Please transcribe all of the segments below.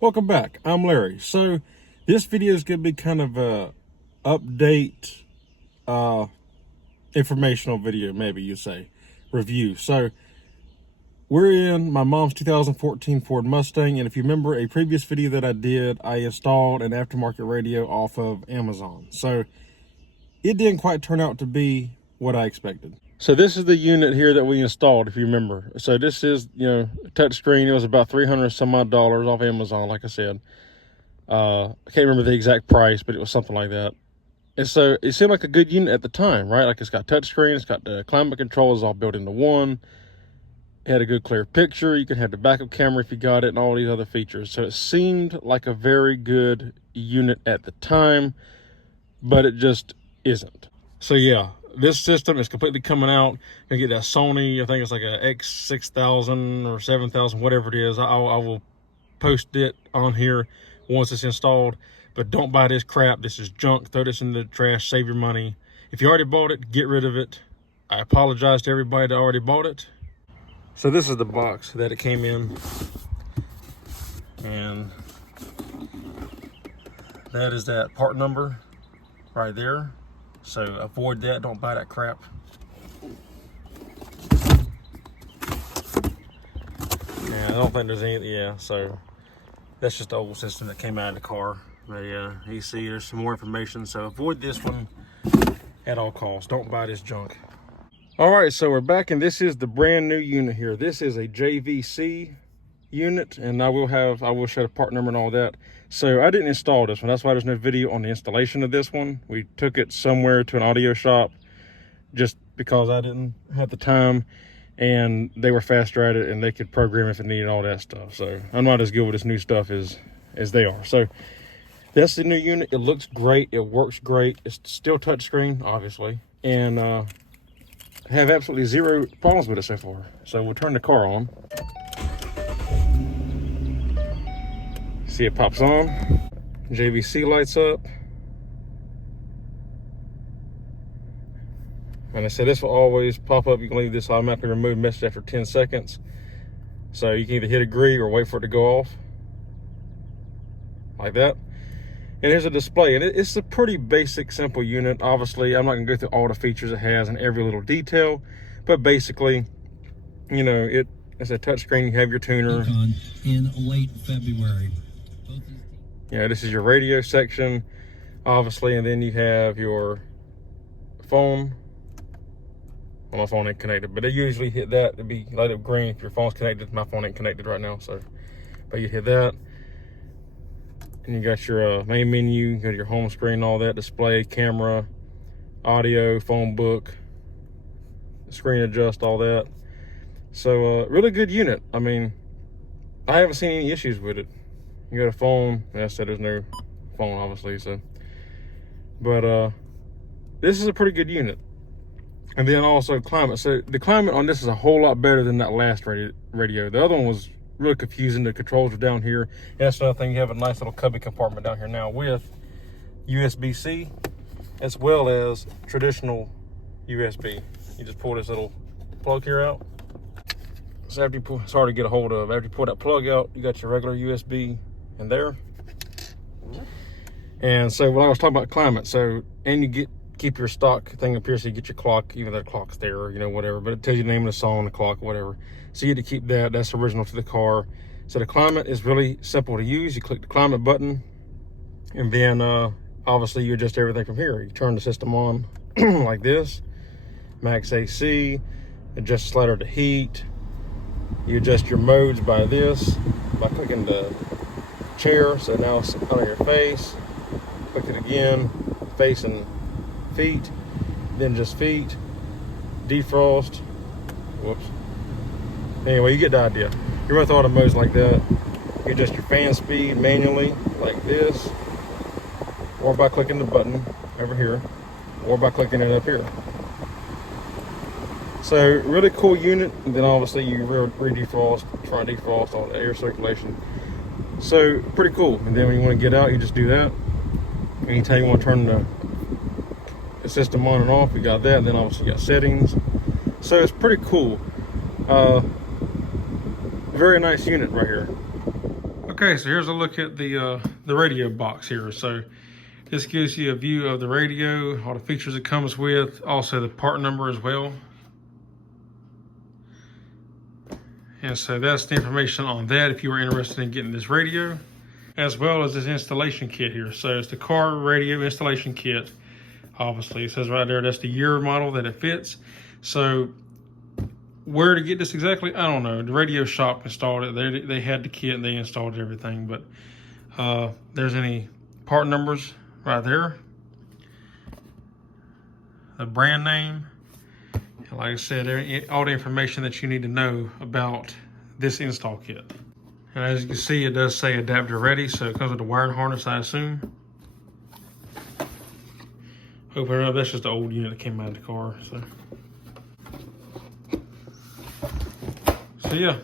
Welcome back. I'm Larry. So this video is going to be kind of a update, informational video, maybe you say, review. So we're in my mom's 2014 Ford Mustang, and if you remember a previous video that I did, I installed an aftermarket radio off of Amazon. So it didn't quite turn out to be what I expected. So this is the unit here that we installed, if you remember. So this is, touchscreen. It was about $300 some odd off Amazon, like I said. I can't remember the exact price, but it was something like that. And so it seemed like a good unit at the time, right? Like it's got touchscreen, it's got the climate controls all built into one. It had a good clear picture. You could have the backup camera if you got it, and all these other features. So it seemed like a very good unit at the time, but it just isn't. So yeah. This system is completely coming out. You get that Sony, I think it's like a X6000 or 7000, whatever it is. I will post it on here once it's installed. But don't buy this crap. This is junk. Throw this in the trash. Save your money. If you already bought it, get rid of it. I apologize to everybody that already bought it. So this is the box that it came in. And that is that part number right there. So avoid that, don't buy that crap. Yeah, I don't think there's any, so that's just the old system that came out of the car. But yeah, you see there's some more information, so avoid this one at all costs. Don't buy this junk. All right, so we're back, and this is the brand new unit here. This is a JVC unit, and I will show the part number and all that. So I didn't install this one. That's why there's no video on the installation of this one. We took it somewhere to an audio shop just because I didn't have the time, and they were faster at it and they could program if it needed all that stuff. So I'm not as good with this new stuff as they are. So that's the new unit. It looks great. It works great. It's still touchscreen, obviously, and have absolutely zero problems with it so far. So we'll turn the car on. See, it pops on, JVC lights up, and I said this will always pop up. You can leave this automatically remove message after 10 seconds, so you can either hit agree or wait for it to go off like that. And here's a display, and it's a pretty basic, simple unit. Obviously I'm not gonna go through all the features it has and every little detail, but basically, it's a touchscreen. You have your tuner in late February. This is your radio section, obviously, and then you have your phone. Well, my phone ain't connected, but they usually hit that to be light up green if your phone's connected. My phone ain't connected right now, so, but you hit that. And you got your main menu, you got your home screen, all that, display, camera, audio, phone book, screen adjust, all that. So, really good unit. I mean, I haven't seen any issues with it. You got a phone. I said there's no phone, obviously, so. But this is a pretty good unit. And then also climate. So the climate on this is a whole lot better than that last radio. The other one was really confusing. The controls are down here. And that's another thing. You have a nice little cubby compartment down here now with USB-C as well as traditional USB. You just pull this little plug here out. So after you pull, it's hard to get a hold of. After you pull that plug out, you got your regular USB in there. And so when I was talking about climate, so, and you keep your stock thing up here, so you get your clock, even though the clock's there, whatever, but it tells you the name of the song, the clock, whatever. So you get to keep that. That's original to the car. So the climate is really simple to use. You click the climate button, and then obviously you adjust everything from here. You turn the system on like this, max AC, adjust the slider to heat. You adjust your modes by clicking the chair. So now it's on your face. Click it again, face and feet, then just feet. Defrost. Whoops. Anyway, you get the idea. You run through all the modes like that. You adjust your fan speed manually, like this, or by clicking the button over here, or by clicking it up here. So really cool unit. And then obviously you re-defrost, try and defrost all the air circulation. So pretty cool. And then when you want to get out, you just do that. Anytime you want to turn the system on and off, you got that. And then obviously you got settings. So it's pretty cool. Very nice unit right here. Okay, so here's a look at the radio box here. So this gives you a view of the radio, all the features it comes with, also the part number as well. And so that's the information on that if you were interested in getting this radio, as well as this installation kit here. So it's the car radio installation kit. Obviously, it says right there, that's the year model that it fits. So where to get this exactly, I don't know. The radio shop installed it. They had the kit and they installed everything. But there's any part numbers right there. The brand name. And like I said, all the information that you need to know about this install kit. And as you can see, it does say adapter ready. So it comes with a wiring harness, I assume. Open it up. That's just the old unit that came out of the car. So yeah,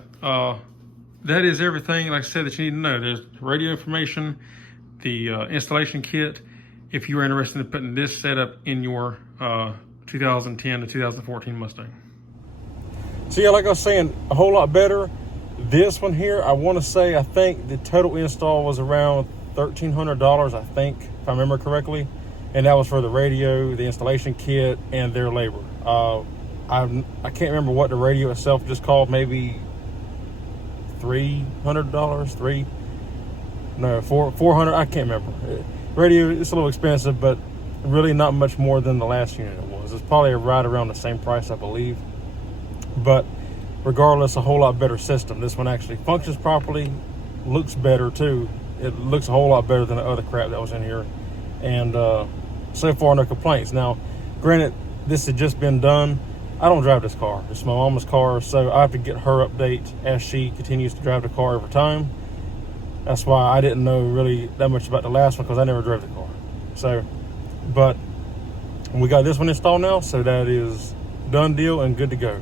that is everything, like I said, that you need to know. There's radio information, the installation kit, if you are interested in putting this setup in your 2010 to 2014 Mustang. So yeah, like I was saying, a whole lot better. This one here, I want to say, I think the total install was around $1,300, I think, if I remember correctly. And that was for the radio, the installation kit, and their labor. I can't remember what the radio itself just called, maybe $300, $400, I can't remember. Radio, it's a little expensive, but really not much more than the last unit it was. It's probably right around the same price, I believe. But regardless, a whole lot better system. This one actually functions properly, looks better too. It looks a whole lot better than the other crap that was in here. And so far, no complaints. Now, granted, this had just been done. I don't drive this car. It's my mama's car, so I have to get her update as she continues to drive the car over time. That's why I didn't know really that much about the last one, because I never drove the car. So, but we got this one installed now, so that is done deal and good to go.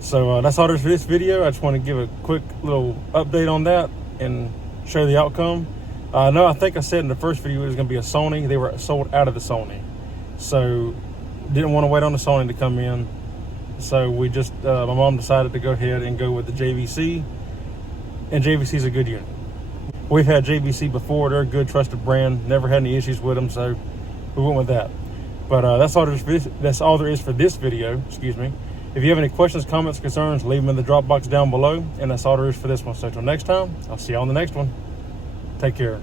So that's all there is for this video. I just want to give a quick little update on that and show the outcome. No, I think I said in the first video it was going to be a Sony. They were sold out of the Sony, so didn't want to wait on the Sony to come in. So we just, my mom decided to go ahead and go with the JVC, and JVC is a good unit. We've had JVC before. They're a good, trusted brand. Never had any issues with them, so we went with that. But that's all there is for this video. Excuse me. If you have any questions, comments, concerns, leave them in the drop box down below. And that's all there is for this one. So until next time, I'll see you on the next one. Take care.